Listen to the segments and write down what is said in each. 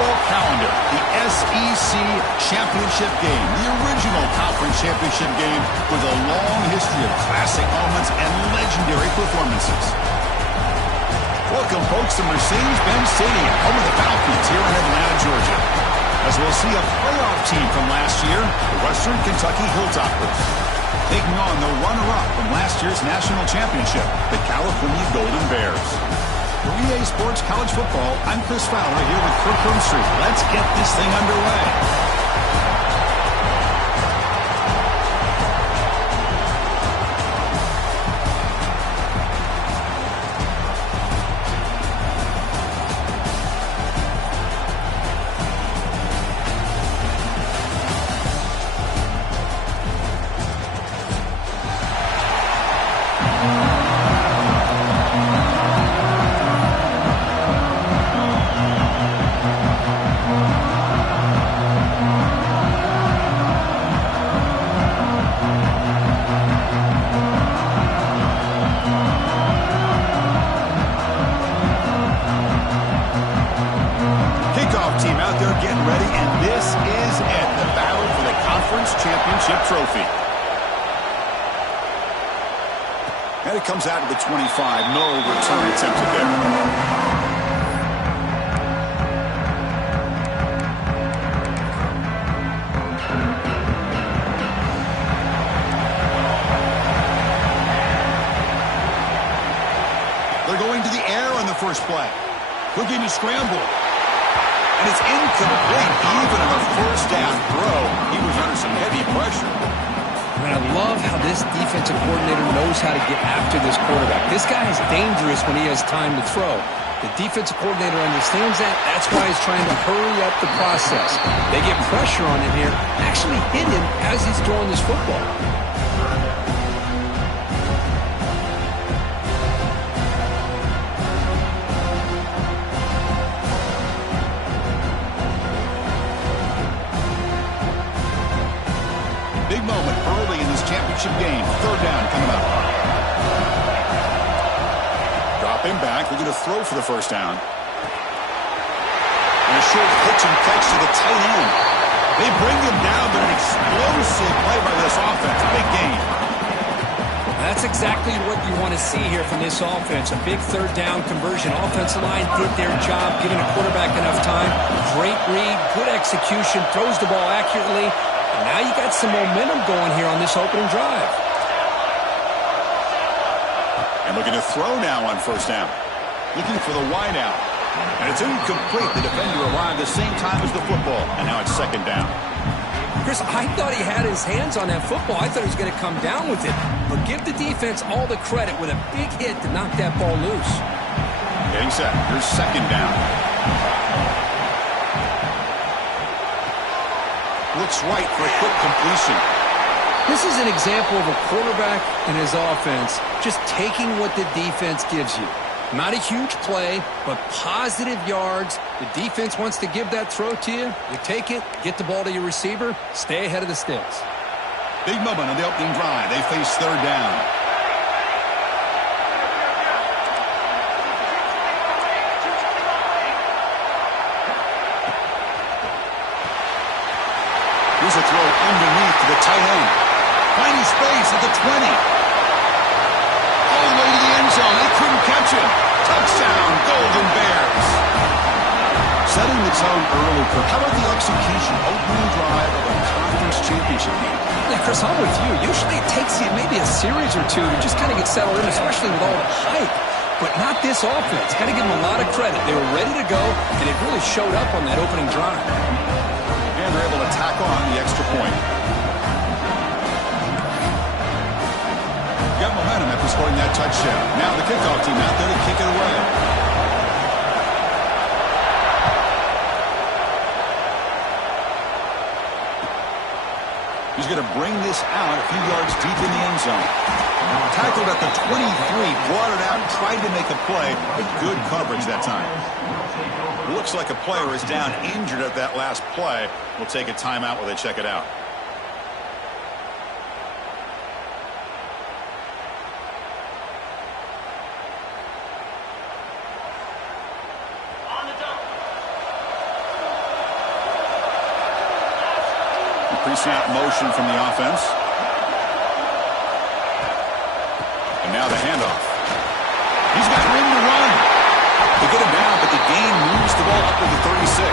football calendar, the SEC Championship game, the original conference championship game with a long history of classic moments and legendary performances. Welcome, folks, to Mercedes-Benz Stadium, home of the Falcons here in Atlanta, Georgia. As we'll see a playoff team from last year, the Western Kentucky Hilltoppers, taking on the runner-up from last year's national championship, the California Golden Bears. For EA Sports College Football, I'm Chris Fowler here with Kirk Herbstreit. Let's get this thing underway. And it comes out of the 25. No return attempted there. They're going to the air on the first play. Looking to scramble. And it's incomplete. Even on the first down throw, he was under some heavy pressure. I love how this defensive coordinator knows how to get after this quarterback. This guy is dangerous when he has time to throw. The defensive coordinator understands that. That's why he's trying to hurry up the process. They get pressure on him here, actually hit him as he's throwing this football. Big moment early in this championship game. Third down coming up. Dropping back. We're going to throw for the first down. And a short pitch and catch to the tight end. They bring him down, but an explosive play by this offense. Big gain. That's exactly what you want to see here from this offense. A big third down conversion. Offensive line did their job, giving a quarterback enough time. Great read, good execution, throws the ball accurately. Now you got some momentum going here on this opening drive. And looking to throw now on first down. Looking for the wide out. And it's incomplete. The defender arrived the same time as the football. And now it's second down. Chris, I thought he had his hands on that football. I thought he was going to come down with it. But give the defense all the credit with a big hit to knock that ball loose. Getting set. Here's second down. Looks right for a quick completion. This is an example of a quarterback and his offense just taking what the defense gives you. Not a huge play, but positive yards. The defense wants to give that throw to you. You take it, get the ball to your receiver, stay ahead of the sticks. Big moment on the opening drive. They face third down. Here's a throw underneath to the tight end. Finding space at the 20. All the way to the end zone. They couldn't catch him. Touchdown, Golden Bears. Setting the tone early, Kirk. How about the execution, opening drive of a conference championship game? Yeah, Chris, I'm with you. Usually it takes you maybe a series or two to just kind of get settled in, especially with all the hype. But not this offense. Got to give them a lot of credit. They were ready to go, and it really showed up on that opening drive. And they're able to tack on the extra point. Got momentum after scoring that touchdown. Now the kickoff team out there to kick it away. He's going to bring this out a few yards deep in the end zone. Tackled at the 23, brought it out, tried to make a play, but good coverage that time. Looks like a player is down injured at that last play. We'll take a timeout while they check it out. pre-snap motion from the offense. And now the handoff. He's got room to run. They get him down, but the gain moves the ball up to the 36.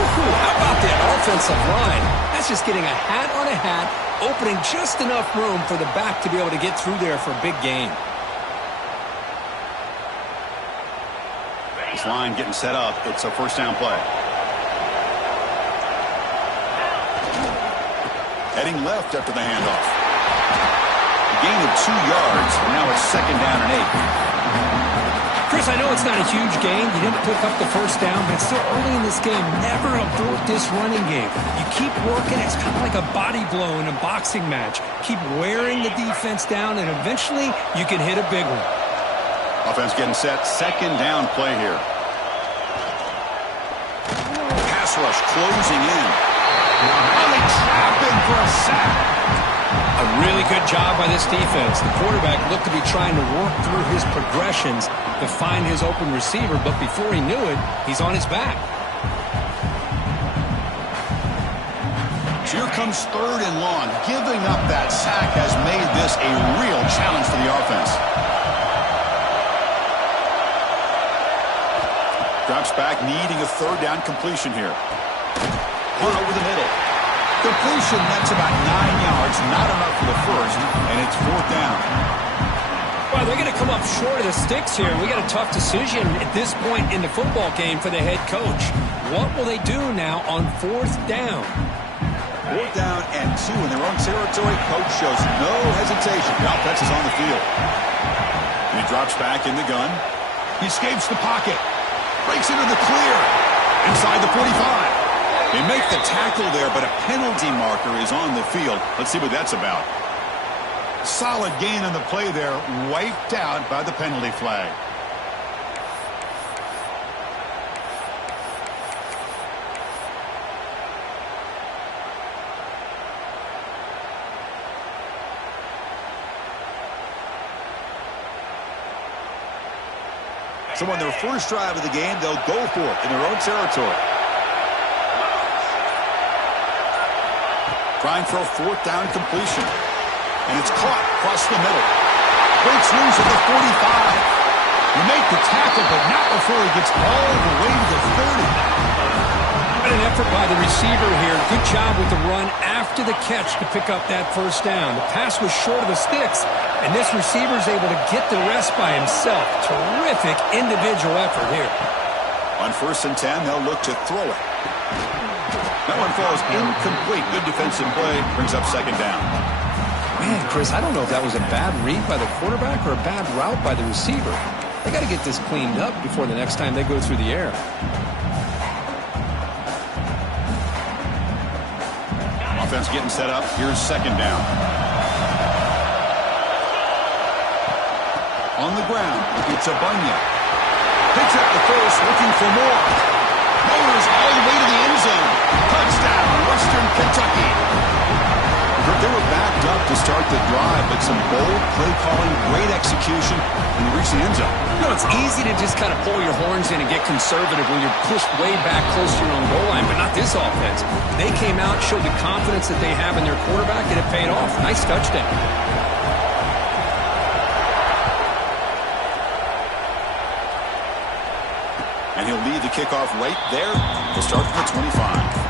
How about that offensive line? That's just getting a hat on a hat, opening just enough room for the back to be able to get through there for a big gain. This line getting set up. It's a first down play. Heading left after the handoff. A gain of 2 yards. Now it's second down and 8. Chris, I know it's not a huge gain. You didn't pick up the first down, but it's still early in this game. Never abort this running game. You keep working. It's kind of like a body blow in a boxing match. Keep wearing the defense down, and eventually you can hit a big one. Offense getting set. Second down play here. Pass rush closing in. Oh, they trap him for a sack. A really good job by this defense. The quarterback looked to be trying to work through his progressions to find his open receiver, but before he knew it, he's on his back. So here comes third and long. Giving up that sack has made this a real challenge for the offense. Drops back, needing a third down completion here. Over the middle. Completion, that's about 9 yards. Not enough for the first, and it's fourth down. Well, they're going to come up short of the sticks here. We got a tough decision at this point in the football game for the head coach. What will they do now on fourth down? Fourth down and 2 in their own territory. Coach shows no hesitation. The offense is on the field. And he drops back in the gun. He escapes the pocket. Breaks into the clear. Inside the 45. They make the tackle there, but a penalty marker is on the field. Let's see what that's about. Solid gain on the play there. Wiped out by the penalty flag. So on their first drive of the game, they'll go for it in their own territory. Trying for a fourth down completion. And it's caught across the middle. Breaks loose at the 45. You make the tackle, but not before he gets all the way to the 30. What an effort by the receiver here. Good job with the run after the catch to pick up that first down. The pass was short of the sticks, and this receiver is able to get the rest by himself. Terrific individual effort here. On first and 10, they'll look to throw it. That one falls incomplete. Good defensive play. Brings up second down. Man, Chris, I don't know if that was a bad read by the quarterback or a bad route by the receiver. They got to get this cleaned up before the next time they go through the air. Offense getting set up. Here's second down. On the ground, it's Abunya. Picks up the first, looking for more. Motors all the way to the end zone. Touchdown, Western Kentucky. They were backed up to start the drive, but some bold play calling, great execution, and they reached the end zone. You know, it's easy to just kind of pull your horns in and get conservative when you're pushed way back close to your own goal line, but not this offense. They came out, showed the confidence that they have in their quarterback, and it paid off. Nice touchdown. And he'll lead the kickoff right there. He'll start from the 25.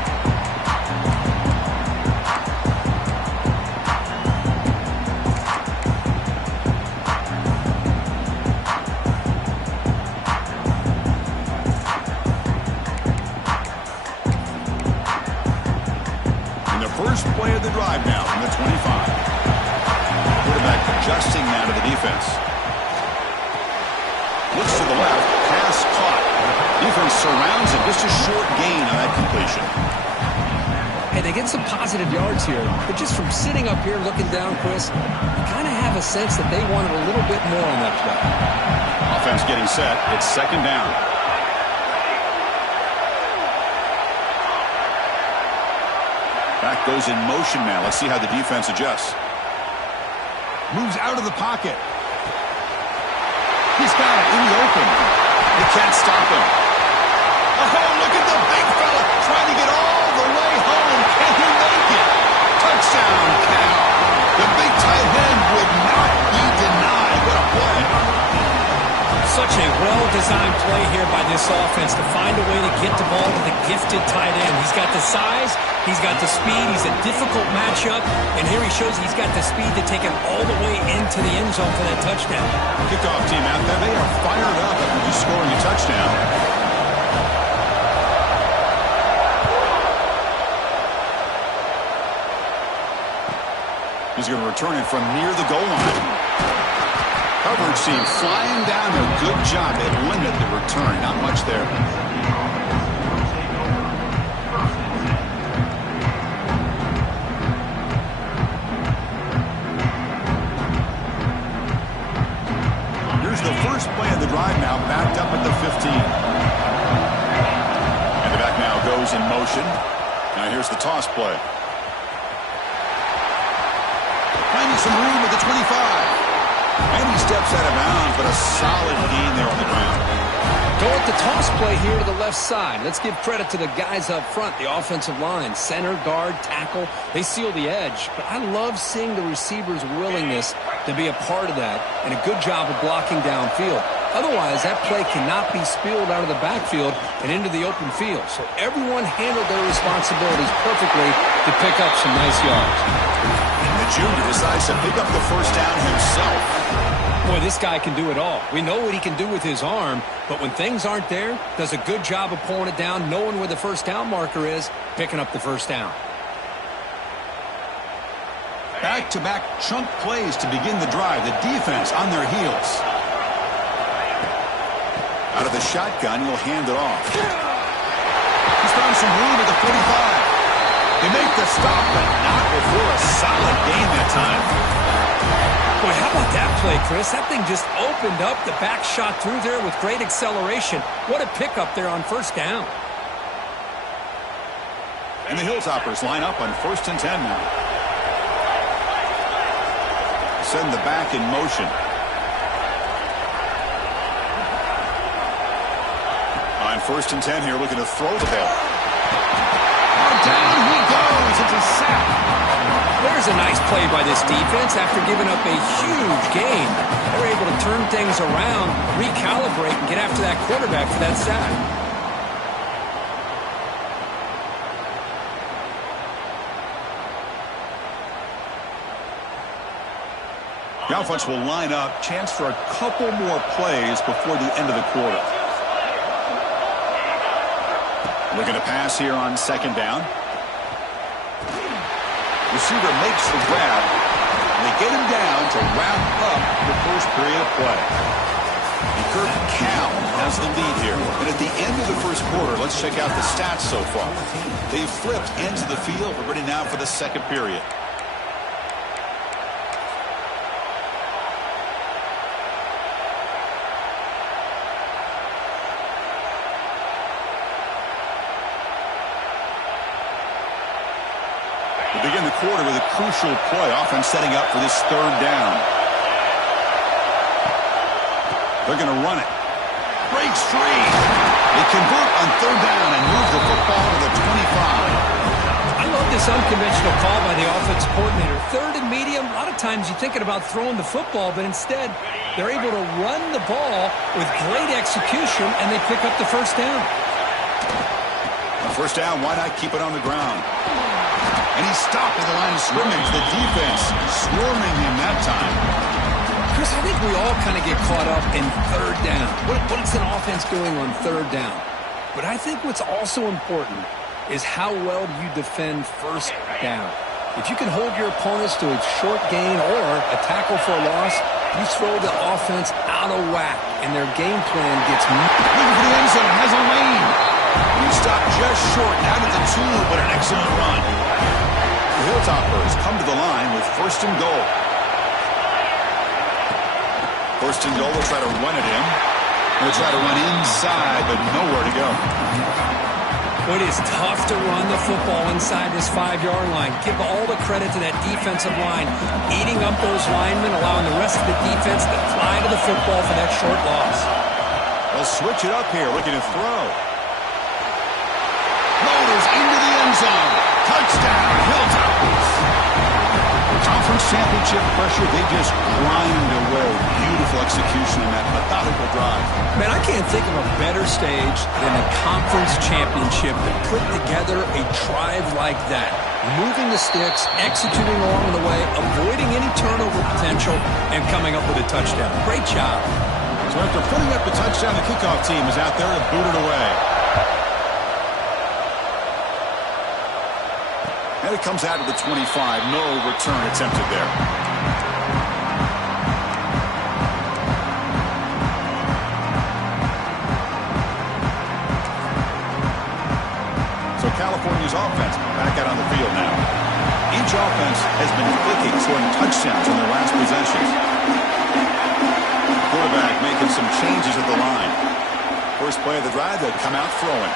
First play of the drive now from the 25. Quarterback adjusting now to the defense. Looks to the left. Pass caught. Defense surrounds him. Just a short gain on that completion. Hey, they get some positive yards here, but just from sitting up here looking down, Chris, you kind of have a sense that they wanted a little bit more on that play. Offense getting set. It's second down. Back goes in motion now. Let's see how the defense adjusts. Moves out of the pocket. He's got it in the open. They can't stop him. Oh, look at the big fella trying to get all the way home. Can well-designed play here by this offense to find a way to get the ball to the gifted tight end. He's got the size, he's got the speed, he's a difficult matchup, and here he shows he's got the speed to take him all the way into the end zone for that touchdown. Kickoff team out there, they are fired up after just scoring a touchdown. He's going to return it from near the goal line. Coverage team flying down there. Good job. They limit the return. Not much there. Here's the first play of the drive now, backed up at the 15. And the back now goes in motion. Now here's the toss play. Finding some room at the 25. And he steps out of bounds, but a solid gain there on the ground. Go with the toss play here to the left side. Let's give credit to the guys up front, the offensive line, center, guard, tackle. They seal the edge. But I love seeing the receiver's willingness to be a part of that and a good job of blocking downfield. Otherwise, that play cannot be spilled out of the backfield and into the open field. So everyone handled their responsibilities perfectly to pick up some nice yards. The junior decides to pick up the first down himself. Boy, this guy can do it all. We know what he can do with his arm, but when things aren't there, does a good job of pulling it down, knowing where the first down marker is, picking up the first down. Back-to-back chunk plays to begin the drive. The defense on their heels. Out of the shotgun, he'll hand it off. He's found some room at the 45. They make the stop, but not before a solid gain that time. Boy, how about that play, Chris? That thing just opened up. The back shot through there with great acceleration. What a pickup there on first down. And the Hilltoppers line up on 1st and 10 now. Send the back in motion. On 1st and 10 here, looking to throw the ball. Down he goes. It's a sack. There's a nice play by this defense after giving up a huge gain. They're able to turn things around, recalibrate, and get after that quarterback for that sack. The offense will line up. Chance for a couple more plays before the end of the quarter. Looking to pass here on 2nd down. Receiver makes the grab. And they get him down to wrap up the first period of play. And Kirk Cal has the lead here. And at the end of the first quarter, let's check out the stats so far. They've flipped ends of the field. We're ready now for the second period. Begin the quarter with a crucial play. Offense setting up for this 3rd down. They're going to run it. Breaks free. They convert on 3rd down and move the football to the 25. I love this unconventional call by the offense coordinator. 3rd and medium, a lot of times you're thinking about throwing the football, but instead they're able to run the ball with great execution, and they pick up the first down. On 1st down, why not keep it on the ground? And he stopped at the line of scrimmage. The defense swarming him that time. Chris, I think we all kind of get caught up in 3rd down. What is an offense doing on 3rd down? But I think what's also important is how well you defend 1st down. If you can hold your opponents to a short gain or a tackle for a loss, you throw the offense out of whack, and their game plan gets moved. Looking for the end zone, has a lane. He stopped just short, out of the 2, but an excellent run. The Hilltoppers come to the line with 1st and goal. 1st and goal, they'll try to run at him. They'll try to run inside, but nowhere to go. It is tough to run the football inside this 5-yard line. Give all the credit to that defensive line, eating up those linemen, allowing the rest of the defense to fly to the football for that short loss. They'll switch it up here, looking to throw. Loaders into the end zone. Touchdown, Hilltoppers. Conference championship pressure, they just grind away. Beautiful execution on that methodical drive. Man, I can't think of a better stage than a conference championship to put together a drive like that. Moving the sticks, executing along the way, avoiding any turnover potential, and coming up with a touchdown. Great job. So after putting up the touchdown, the kickoff team is out there to boot it away. And it comes out to the 25. No return attempted there. So California's offense back out on the field now. Each offense has been clicking, scoring touchdowns in their last possessions. Quarterback making some changes at the line. First play of the drive, they'll come out throwing.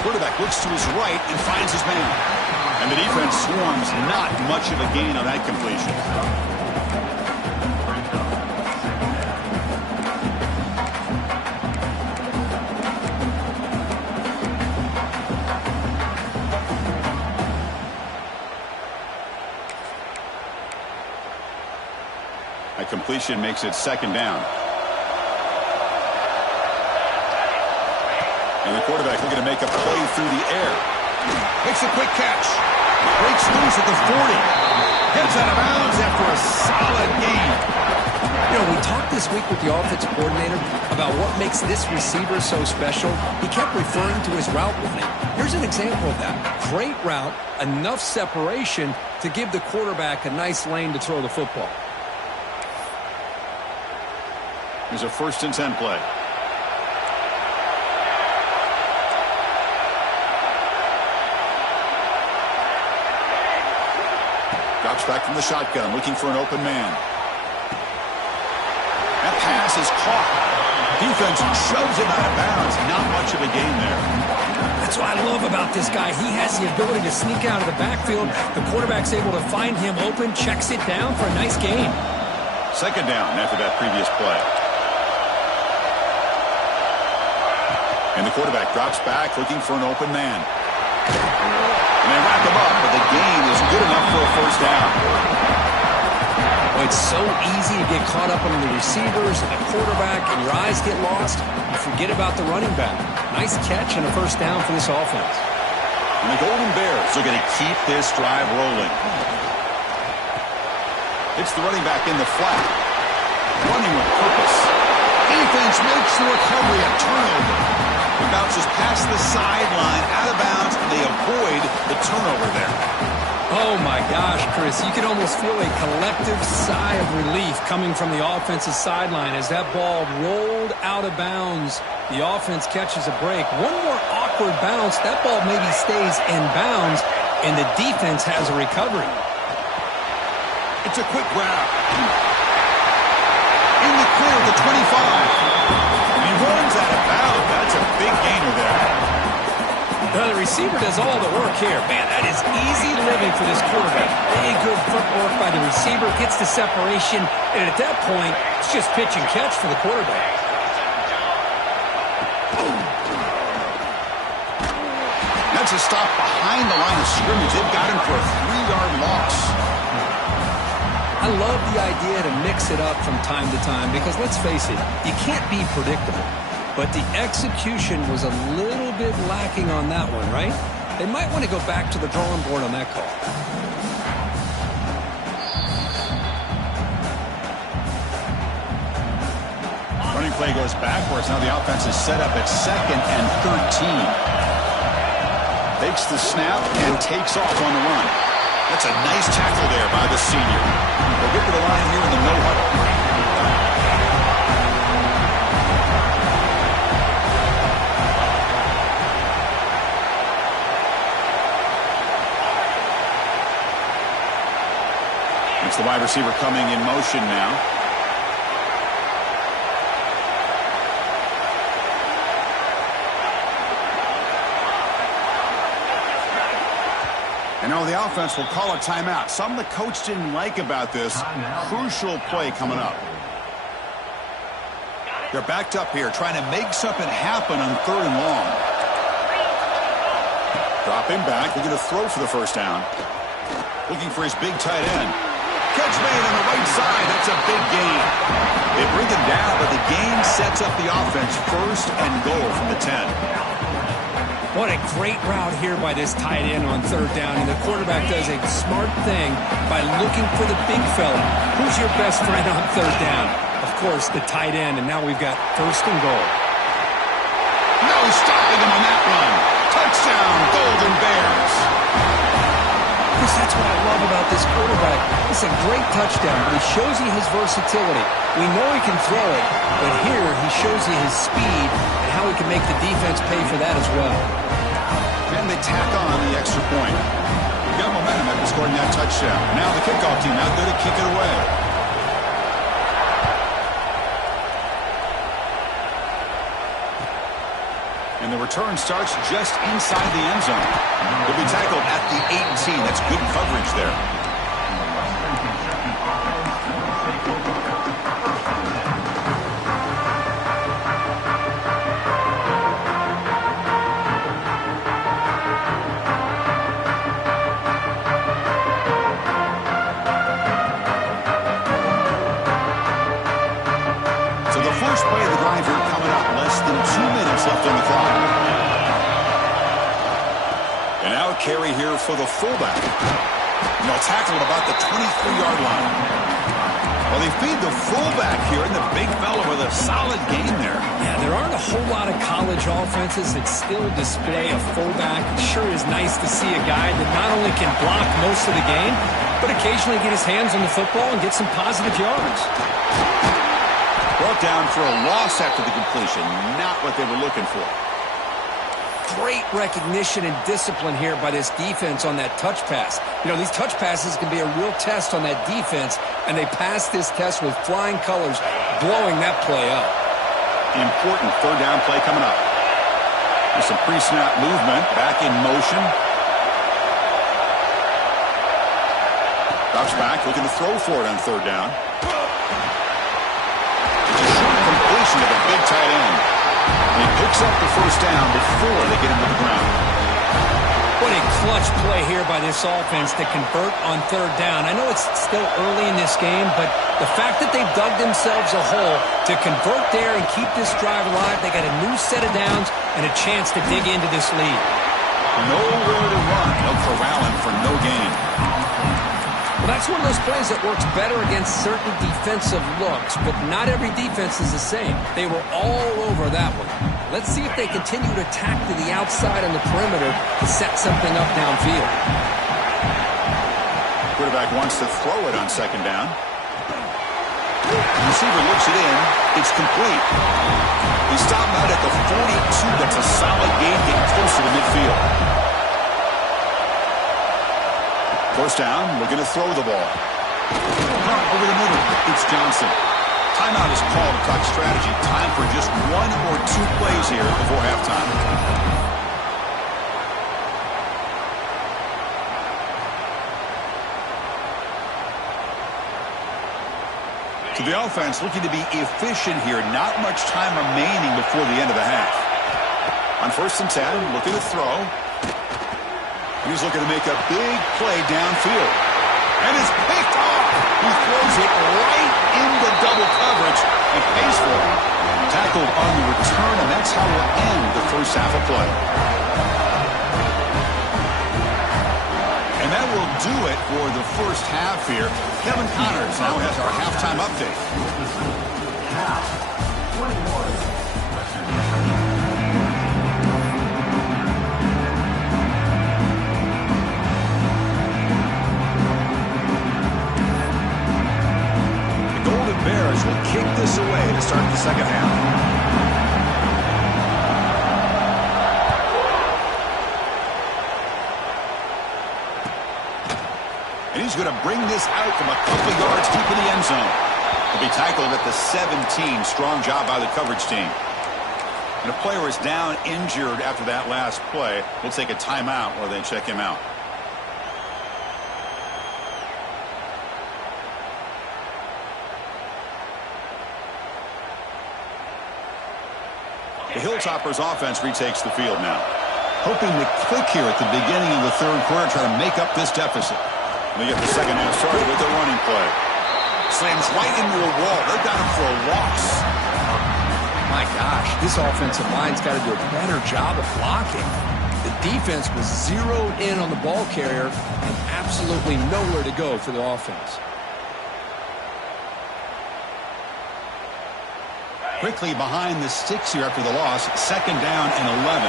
Quarterback looks to his right and finds his man. And the defense swarms, not much of a gain on that completion. That completion makes it second down. And the quarterback looking to make a play through the air. Makes a quick catch. Breaks loose at the 40. Gets out of bounds after a solid gain. You know, we talked this week with the offensive coordinator about what makes this receiver so special. He kept referring to his route running. Here's an example of that. Great route, enough separation to give the quarterback a nice lane to throw the football. Here's a 1st and 10 play. Drops back from the shotgun, looking for an open man. That pass is caught. Defense shoves it out of bounds. Not much of a gain there. That's what I love about this guy. He has the ability to sneak out of the backfield. The quarterback's able to find him open, checks it down for a nice gain. Second down after that previous play. And the quarterback drops back, looking for an open man. And they wrap him up, but the gain is good enough for a first down. Well, it's so easy to get caught up on the receivers and the quarterback, and your eyes get lost. You forget about the running back. Nice catch and a first down for this offense. And the Golden Bears are going to keep this drive rolling. It's the running back in the flat. Running with purpose. Defense makes the recovery, a turnover. It bounces past the sideline, out of bounds, and they avoid the turnover there. Oh, my gosh, Chris. You can almost feel a collective sigh of relief coming from the offensive sideline as that ball rolled out of bounds. The offense catches a break. One more awkward bounce. That ball maybe stays in bounds, and the defense has a recovery. It's a quick grab. In the clear at the 25. He runs out of bounds. That's a big gainer there. The receiver does all the work here. Man, that is easy living for this quarterback. Very good footwork by the receiver. Gets the separation. And at that point, it's just pitch and catch for the quarterback. That's a stop behind the line of scrimmage. They've got him for a 3-yard loss. I love the idea to mix it up from time to time because, let's face it, you can't be predictable. But the execution was a little bit lacking on that one, right? They might want to go back to the drawing board on that call. Running play goes backwards. Now the offense is set up at 2nd and 13. Takes the snap and takes off on the run. That's a nice tackle there by the senior. They'll get to the line here in the no-huddle. It's the wide receiver coming in motion now. And now the offense will call a timeout. Something the coach didn't like about this. Crucial play coming up. They're backed up here, trying to make something happen on 3rd and long. Drop him back. Looking to throw for the first down. Looking for his big tight end. catch made on the right side. That's a big gain. They bring them down, but the gain sets up the offense. First and goal from the 10. What a great route here by this tight end on third down, and the quarterback does a smart thing by looking for the big fella. Who's your best friend on third down? Of course, the tight end, and now we've got first and goal. No stopping him on that run. Touchdown, Golden Bears. Chris, that's what I love about this quarterback. It's a great touchdown, but he shows you his versatility. We know he can throw it, but here he shows you his speed and how he can make the defense pay for that as well. And they tack on the extra point. Got momentum after scoring that touchdown. Now the kickoff team out there to kick it away. And the return starts just inside the end zone. He'll be tackled at the 18. That's good coverage there. So the first play of the drive here coming up. Less than 2 minutes left on the clock. And now a carry here for the fullback. And they'll tackle at about the 23-yard line. Well, they feed the fullback here, and the big fella with a solid gain there. Yeah, there aren't a whole lot of college offenses that still display a fullback. It sure is nice to see a guy that not only can block most of the game, but occasionally get his hands on the football and get some positive yards. Brought down for a loss after the completion. Not what they were looking for. Great recognition and discipline here by this defense on that touch pass. You know, these touch passes can be a real test on that defense, and they passed this test with flying colors, blowing that play up. Important third down play coming up. With some pre-snap movement, back in motion. Drops back, looking to throw for it on third down. It's a short completion to the big tight end. And he picks up the first down before they get him to the ground. What a clutch play here by this offense to convert on third down. I know it's still early in this game, but the fact that they've dug themselves a hole to convert there and keep this drive alive, they got a new set of downs and a chance to dig into this lead. Nowhere to run. They'll corral him for no gain. Well, that's one of those plays that works better against certain defensive looks, but not every defense is the same. They were all over that one. Let's see if they continue to attack to the outside on the perimeter to set something up downfield. Quarterback wants to throw it on second down. The receiver looks it in. It's complete. He stopped out at the 42. That's a solid gain, getting closer to midfield. First down, we're going to throw the ball. Over the middle, it's Johnson. Timeout is called to talk strategy. Time for just 1 or 2 plays here before halftime. So the offense looking to be efficient here. Not much time remaining before the end of the half. On first and 10, looking to throw. He's looking to make a big play downfield. And it's picked off. He throws it right into double coverage and pays for it. Tackled on the return, and that's how we'll end the first half of play. And that will do it for the first half here. Kevin Connors now has our halftime update. Half, 21. Bears will kick this away to start the second half. And he's going to bring this out from a couple yards deep in the end zone. He'll be tackled at the 17. Strong job by the coverage team. And a player is down injured after that last play. We'll take a timeout while they check him out. The Hilltoppers offense retakes the field now. Hoping to click here at the beginning of the third quarter, try to make up this deficit. They get the second half started with a running play. Slams right into a wall. They've got him for a loss. My gosh, this offensive line's got to do a better job of blocking. The defense was zeroed in on the ball carrier and absolutely nowhere to go for the offense. Quickly behind the sticks here after the loss. Second down and 11.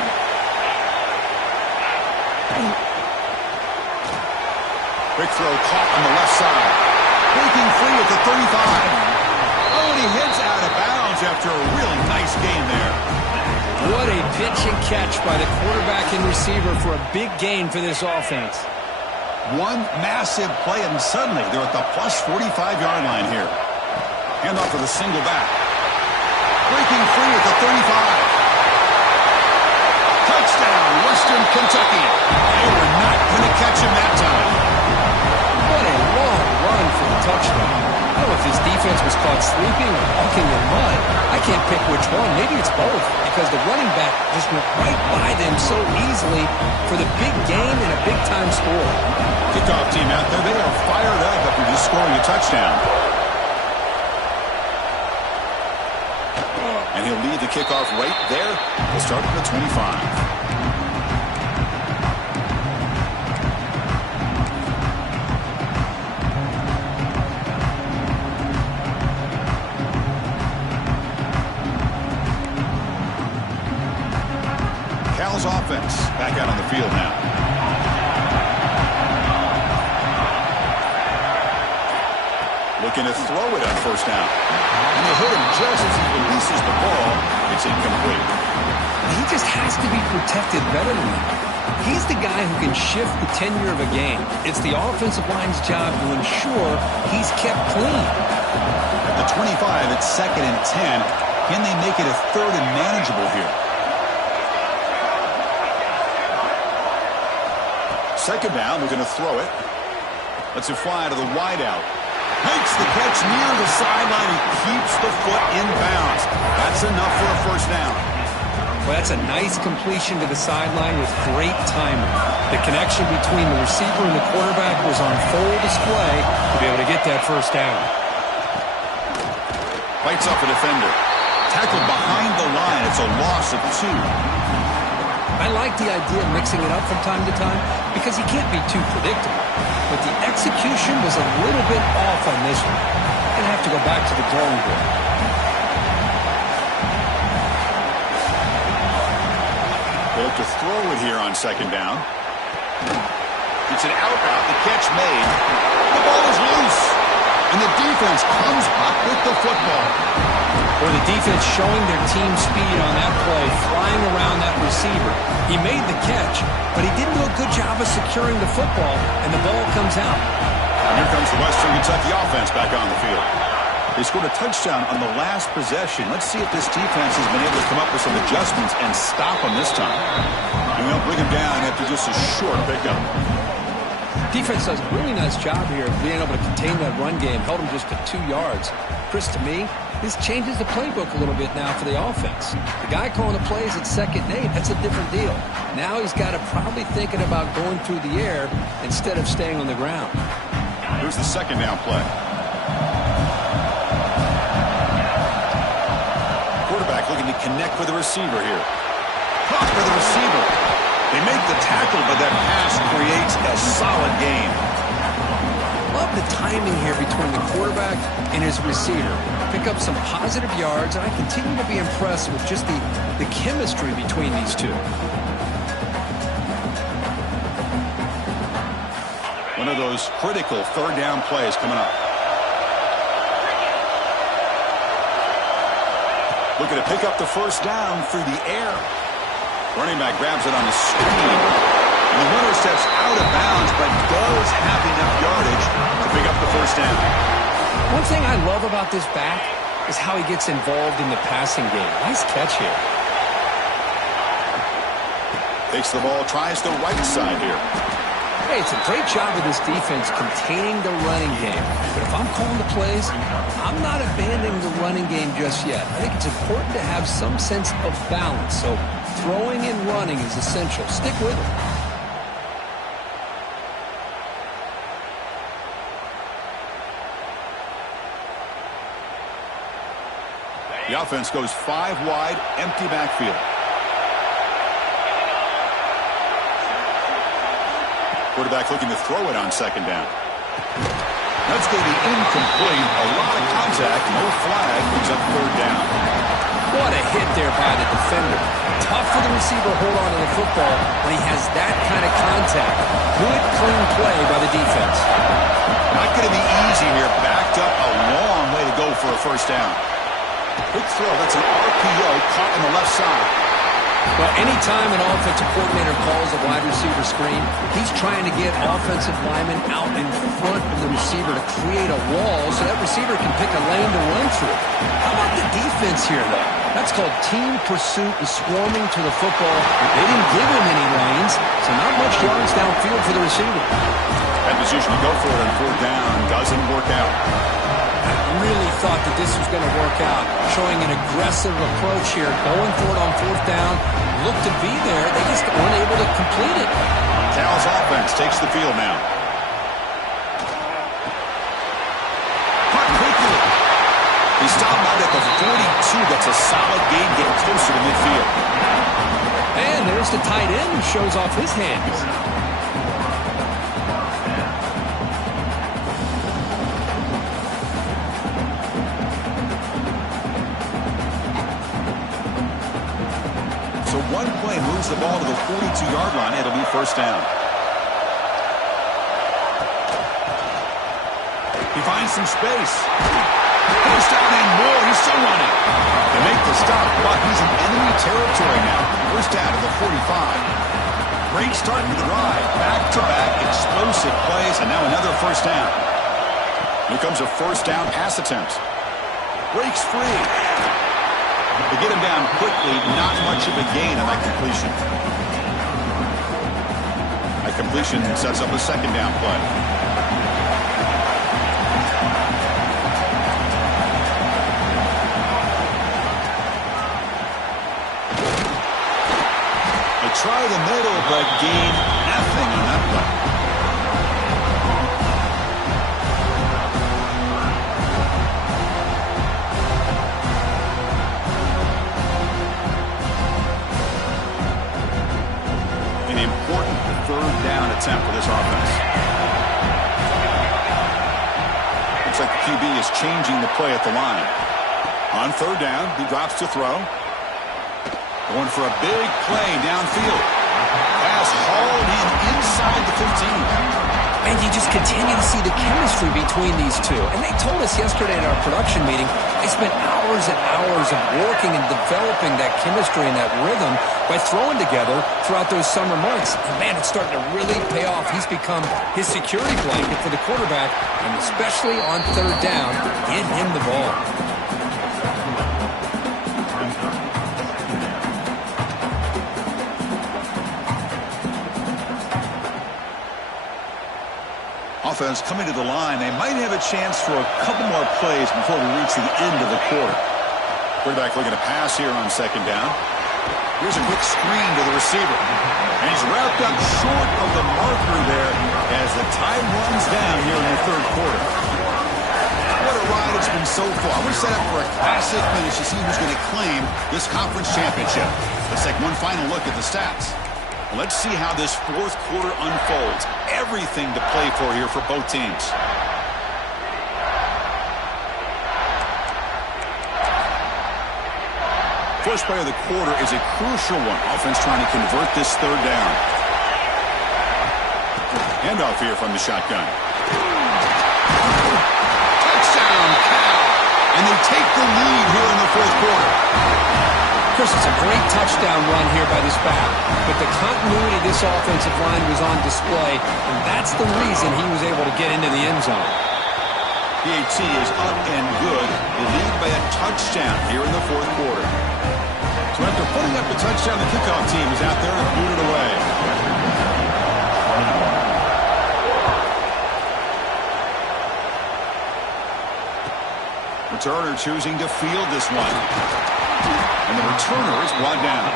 Quick throw caught on the left side. Breaking free at the 35. Oh, and he heads out of bounds after a really nice gain there. What a pitch and catch by the quarterback and receiver for a big gain for this offense. One massive play, and suddenly they're at the plus 45-yard line here. Handoff with a single back. Breaking free at the 35. Touchdown, Western Kentucky. They were not going to catch him that time. What a long run for the touchdown. I don't know if this defense was caught sleeping or walking in mud. I can't pick which one. Maybe it's both, because the running back just went right by them so easily for the big gain and a big-time score. Kickoff team out there, they are fired up after just scoring a touchdown. And he'll lead the kickoff right there. We'll start at the 25. Cal's offense back out on the field now. Looking to throw it on first down. And they hit him just as he releases the ball. It's incomplete. He just has to be protected better than that. He's the guy who can shift the tenure of a game. It's the offensive line's job to ensure he's kept clean. At the 25, it's second and 10. Can they make it a third and manageable here? Second down, they're going to throw it. Lets it fly to the wideout. Makes the catch near the sideline. He keeps the foot in bounds. That's enough for a first down. Well, that's a nice completion to the sideline with great timing. The connection between the receiver and the quarterback was on full display to be able to get that first down. Fights off a defender. Tackled behind the line. It's a loss of 2. I like the idea of mixing it up from time to time because he can't be too predictable. But the execution was a little bit off on this one. Going to have to go back to the drawing board. They look to throw it here on second down. It's an out route. The catch made. The ball is loose. And the defense comes up with the football. Or the defense showing their team speed on that play, flying around that receiver. He made the catch, but he didn't do a good job of securing the football, and the ball comes out. Here comes the Western Kentucky offense back on the field. They scored a touchdown on the last possession. Let's see if this defense has been able to come up with some adjustments and stop them this time. And they'll bring him down after just a short pickup. Defense does a really nice job here of being able to contain that run game, held him just to 2 yards. Chris, to me, this changes the playbook a little bit now for the offense. The guy calling the plays at second and 8, that's a different deal. Now he's got to probably thinking about going through the air instead of staying on the ground. Here's the second down play. Quarterback looking to connect with the receiver here. Caught for the receiver. They make the tackle, but that pass creates a solid gain. Love the timing here between the quarterback and his receiver. Pick up some positive yards, and I continue to be impressed with just the chemistry between these two. One of those critical third down plays coming up. Looking to pick up the first down through the air. Running back grabs it on the screen. And the runner steps out of bounds, but does have enough yardage to pick up the first down. One thing I love about this back is how he gets involved in the passing game. Nice catch here. Takes the ball, tries the right side here. Hey, it's a great job of this defense containing the running game. But if I'm calling the plays, I'm not abandoning the running game just yet. I think it's important to have some sense of balance. So throwing and running is essential. Stick with it. The offense goes 5 wide, empty backfield. Quarterback looking to throw it on second down. That's going to be incomplete. A lot of contact, no flag, brings up third down. What a hit there by the defender. Tough for the receiver to hold on to the football when he has that kind of contact. Good, clean play by the defense. Not going to be easy here. Backed up a long way to go for a first down. Quick throw. That's an RPO caught on the left side. Well, anytime an offensive coordinator calls a wide receiver screen, he's trying to get offensive linemen out in front of the receiver to create a wall so that receiver can pick a lane to run through. How about the defense here, though? That's called team pursuit and swarming to the football. They didn't give him any lanes, so not much yards downfield for the receiver. That decision to go for it on fourth down doesn't work out. I really thought that this was going to work out, showing an aggressive approach here, going for it on fourth down, looked to be there, they just weren't able to complete it. Cal's offense takes the field now. Caught quickly. He stopped out at the 42. That's a solid gain, getting closer to midfield. And there's the tight end who shows off his hands. One play moves the ball to the 42-yard line. It'll be first down. He finds some space. First down and more. He's still running. They make the stop, but he's in enemy territory now. First down to the 45. Great start to the drive. Back-to-back explosive plays, and now another first down. Here comes a first down pass attempt. Breaks free. To get him down quickly, not much of a gain on that completion. That completion sets up a second down play. They try the middle, but gain nothing on that play. Third down attempt for this offense. Looks like the QB is changing the play at the line. On third down, he drops to throw. Going for a big play downfield. Pass hauled in inside the 15. And you just continue to see the chemistry between these two. And they told us yesterday in our production meeting, they spent hours and hours of working and developing that chemistry and that rhythm by throwing together throughout those summer months. And man, it's starting to really pay off. He's become his security blanket for the quarterback, and especially on third down, get him the ball. Offense coming to the line. They might have a chance for a couple more plays before we reach the end of the quarter. Quarterback looking to pass here on second down. Here's a quick screen to the receiver. And he's wrapped up short of the marker there as the time runs down here in the third quarter. What a ride it's been so far. We're set up for a classic finish to see who's going to claim this conference championship. Let's take one final look at the stats. Let's see how this fourth quarter unfolds. Everything to play for here for both teams. First play of the quarter is a crucial one. Offense trying to convert this third down. Handoff here from the shotgun. Touchdown, Cal! And they take the lead here in the fourth quarter. Chris, it's a great touchdown run here by this back, but the continuity of this offensive line was on display, and that's the reason he was able to get into the end zone. PAT is up and good. They lead by a touchdown here in the fourth quarter. So after putting up the touchdown, the kickoff team is out there and booted away. Returner choosing to field this one. And the returner is brought down.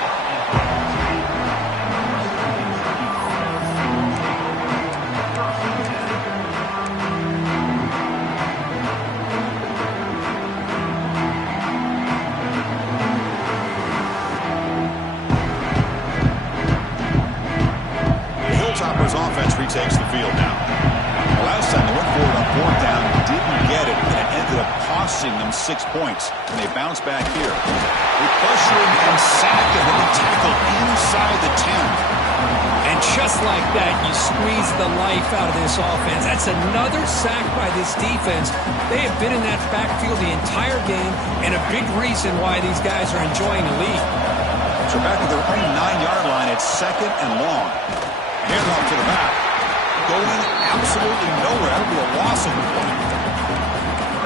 offense retakes the field now. Last time they went forward on fourth down, didn't get it, and it ended up costing them 6 points. And they bounce back here. They pressure him and sack him, and they tackle inside the 10. And just like that, you squeeze the life out of this offense. That's another sack by this defense. They have been in that backfield the entire game, and a big reason why these guys are enjoying the lead. So back to their own 9-yard line, it's 2nd and long. Handoff to the back. Going absolutely nowhere. That'll be a loss of the point.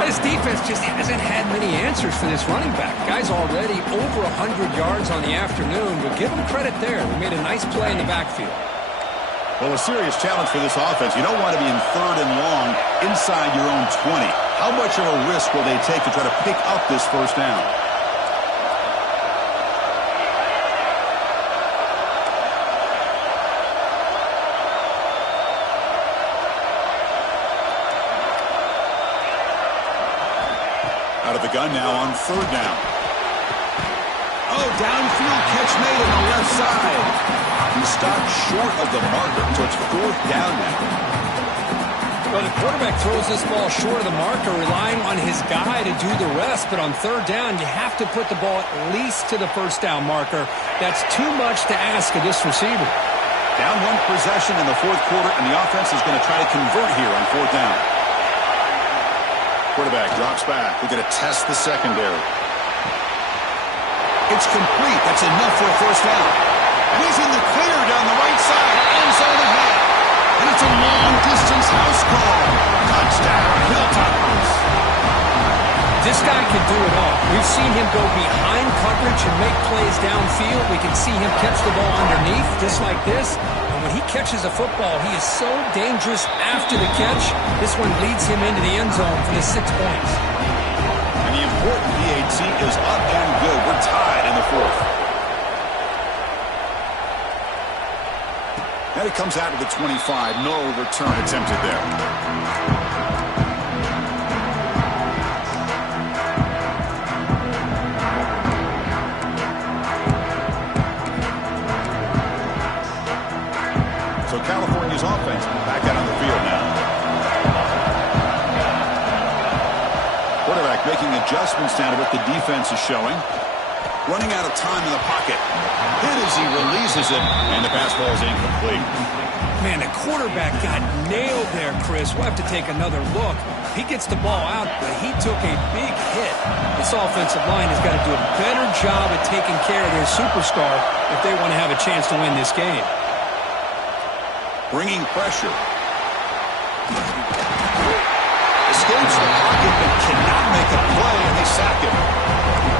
This defense just hasn't had many answers for this running back. Guy's already over 100 yards on the afternoon, but give him credit there. They made a nice play in the backfield. Well, a serious challenge for this offense. You don't want to be in 3rd and long inside your own 20. How much of a risk will they take to try to pick up this first down? Out of the gun now on 3rd down. Oh, downfield catch made on the left side. He stopped short of the marker, so it's 4th down now. Well, the quarterback throws this ball short of the marker, relying on his guy to do the rest. But on 3rd down, you have to put the ball at least to the first down marker. That's too much to ask of this receiver. Down 1 possession in the 4th quarter, and the offense is going to try to convert here on 4th down. Quarterback drops back. We're going to test the secondary. It's complete. That's enough for a first down. And he's in the clear down the right side. End zone ahead. And it's a long-distance house call. Touchdown, Hilltoppers. This guy can do it all. We've seen him go behind coverage and make plays downfield. We can see him catch the ball underneath, just like this. And when he catches a football, he is so dangerous after the catch. This one leads him into the end zone for the 6 points. And the important PAT is up and good. We're tied in the 4th. Now he comes out to the 25. No return attempted there. So California's offense back out on the field now. Quarterback making adjustments now to what the defense is showing. Running out of time in the pocket. Hit as he releases it, and the pass ball is incomplete. Man, the quarterback got nailed there, Chris. We'll have to take another look. He gets the ball out, but he took a big hit. This offensive line has got to do a better job at taking care of their superstar if they want to have a chance to win this game. Bringing pressure. Escapes the pocket, but cannot make a play, and they sack him.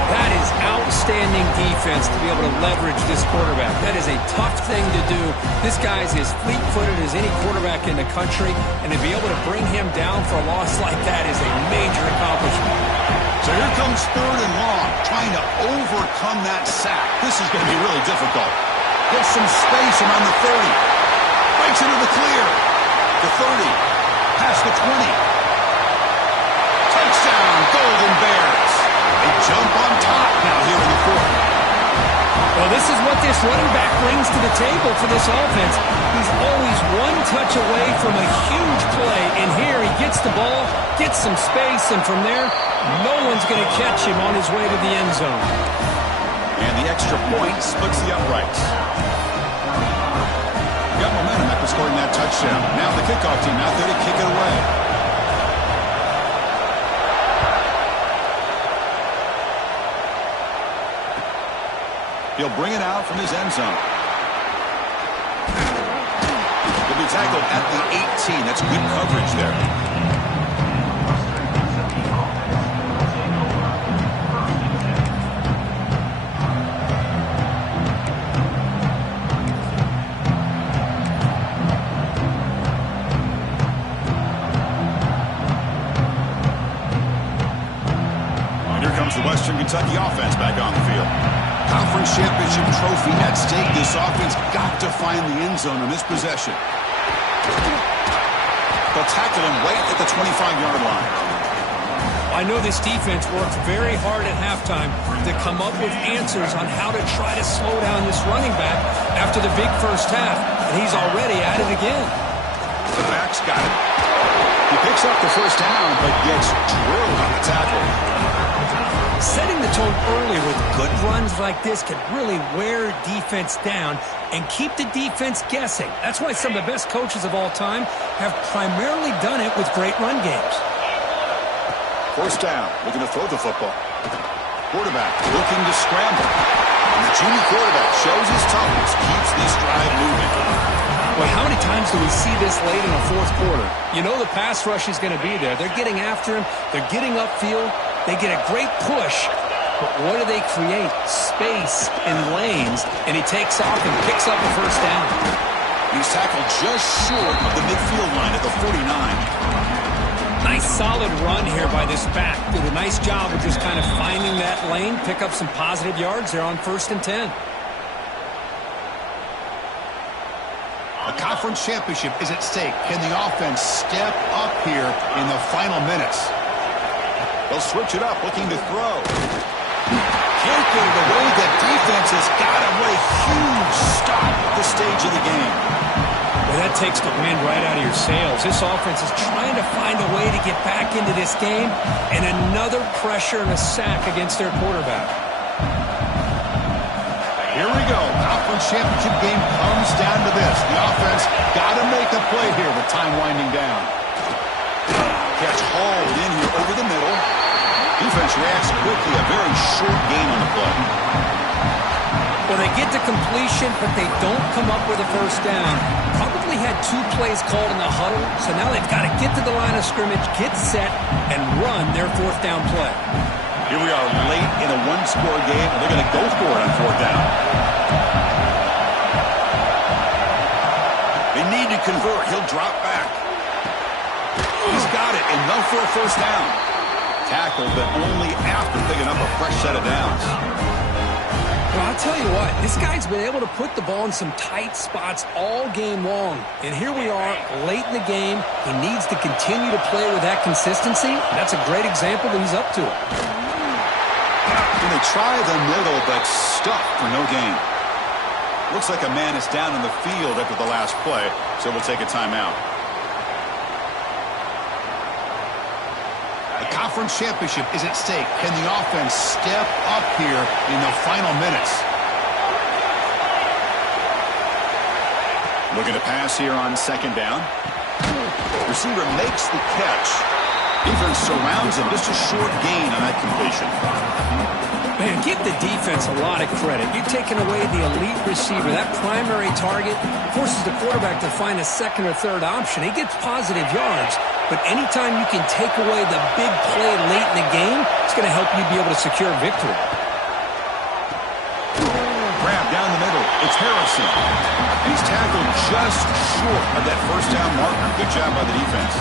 That is outstanding defense to be able to leverage this quarterback. That is a tough thing to do. This guy's as fleet-footed as any quarterback in the country, and to be able to bring him down for a loss like that is a major accomplishment. So here comes 3rd and long, trying to overcome that sack. This is going to be really difficult. Gets some space around the 30. Breaks into the clear. The 30. Past the 20. Touchdown, Golden Bears. They jump on top now here in the 4th. Well, this is what this running back brings to the table for this offense. He's always one touch away from a huge play, and here he gets the ball, gets some space, and from there, no one's going to catch him on his way to the end zone. And the extra point splits the uprights. Got momentum after scoring that touchdown. Now the kickoff team out there to kick it away. He'll bring it out from his end zone. He'll be tackled at the 18. That's good coverage there. And here comes the Western Kentucky offense back on the field. Conference championship trophy at stake. This offense got to find the end zone on this possession. They'll tackle him right at the 25-yard line. I know this defense worked very hard at halftime to come up with answers on how to try to slow down this running back after the big first half. and he's already at it again. The back's got it. He picks up the first down, but gets drilled on the tackle. Setting the tone early with good runs like this can really wear defense down and keep the defense guessing. That's why some of the best coaches of all time have primarily done it with great run games. First down, looking to throw the football. Quarterback looking to scramble. And the junior quarterback shows his toughness, keeps this drive moving. Boy, how many times do we see this late in the fourth quarter? You know the pass rush is going to be there. They're getting after him. They're getting upfield. They get a great push. But what do they create? Space and lanes. And he takes off and picks up the first down. He's tackled just short of the midfield line at the 49. Nice solid run here by this back. Did a nice job of just kind of finding that lane, pick up some positive yards there on 1st and 10. A conference championship is at stake. Can the offense step up here in the final minutes? They'll switch it up, looking to throw. Can't get it away. The defense has got him with a huge stop at this stage of the game. Well, that takes the wind right out of your sails. This offense is trying to find a way to get back into this game, and another pressure and a sack against their quarterback. Here we go. Conference championship game comes down to this. The offense got to make a play here with time winding down. Catch hauled in here over the middle. Defense reacts quickly. A very short gain on the play. Well, they get to completion, but they don't come up with a first down. Probably had 2 plays called in the huddle, so now they've got to get to the line of scrimmage, get set, and run their 4th down play. Here we are late in a one-score game, and they're going to go for it on 4th down. They need to convert. He'll drop back. He's got it, enough for a first down. Tackled, but only after picking up a fresh set of downs. Well, I'll tell you what, this guy's been able to put the ball in some tight spots all game long. And here we are, late in the game. He needs to continue to play with that consistency. That's a great example that he's up to it. And they try the middle, but stuck for no gain. Looks like a man is down in the field after the last play, so we'll take a timeout. The conference championship is at stake. Can the offense step up here in the final minutes? Looking to pass here on 2nd down. Receiver makes the catch. Defense surrounds him. Just a short gain on that completion. Man, give the defense a lot of credit. You're taking away the elite receiver. That primary target forces the quarterback to find a 2nd or 3rd option. He gets positive yards, but anytime you can take away the big play late in the game, it's going to help you be able to secure victory. Grab down the middle. It's Harrison. He's tackled just short of that first down marker. Good job by the defense.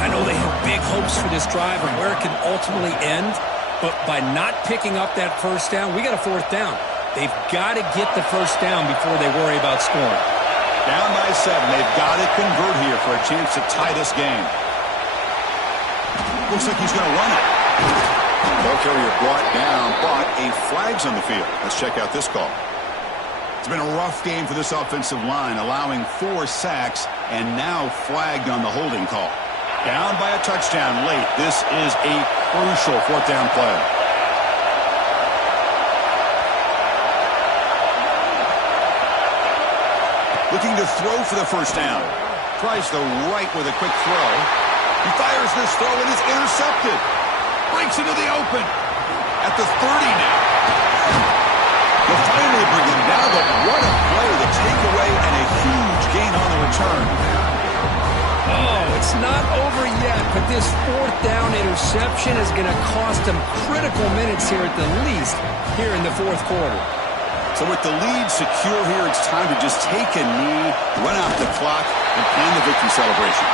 I know they have big hopes for this drive and where it can ultimately end, but by not picking up that first down, we got a 4th down. They've got to get the first down before they worry about scoring. Down by 7. They've got to convert here for a chance to tie this game. Looks like he's going to run it. Ball carrier brought down, but a flag's on the field. Let's check out this call. It's been a rough game for this offensive line, allowing 4 sacks and now flagged on the holding call. Down by a touchdown late. This is a crucial 4th down play. Looking to throw for the first down. Tries the right with a quick throw. He fires this throw and is intercepted. Breaks into the open. At the 30 now. They'll finally bring him down, but what a play. The takeaway and a huge gain on the return. Oh, it's not over yet, but this 4th down interception is going to cost them critical minutes here at the least here in the 4th quarter. So with the lead secure here, it's time to just take a knee, run out the clock, and plan the victory celebration.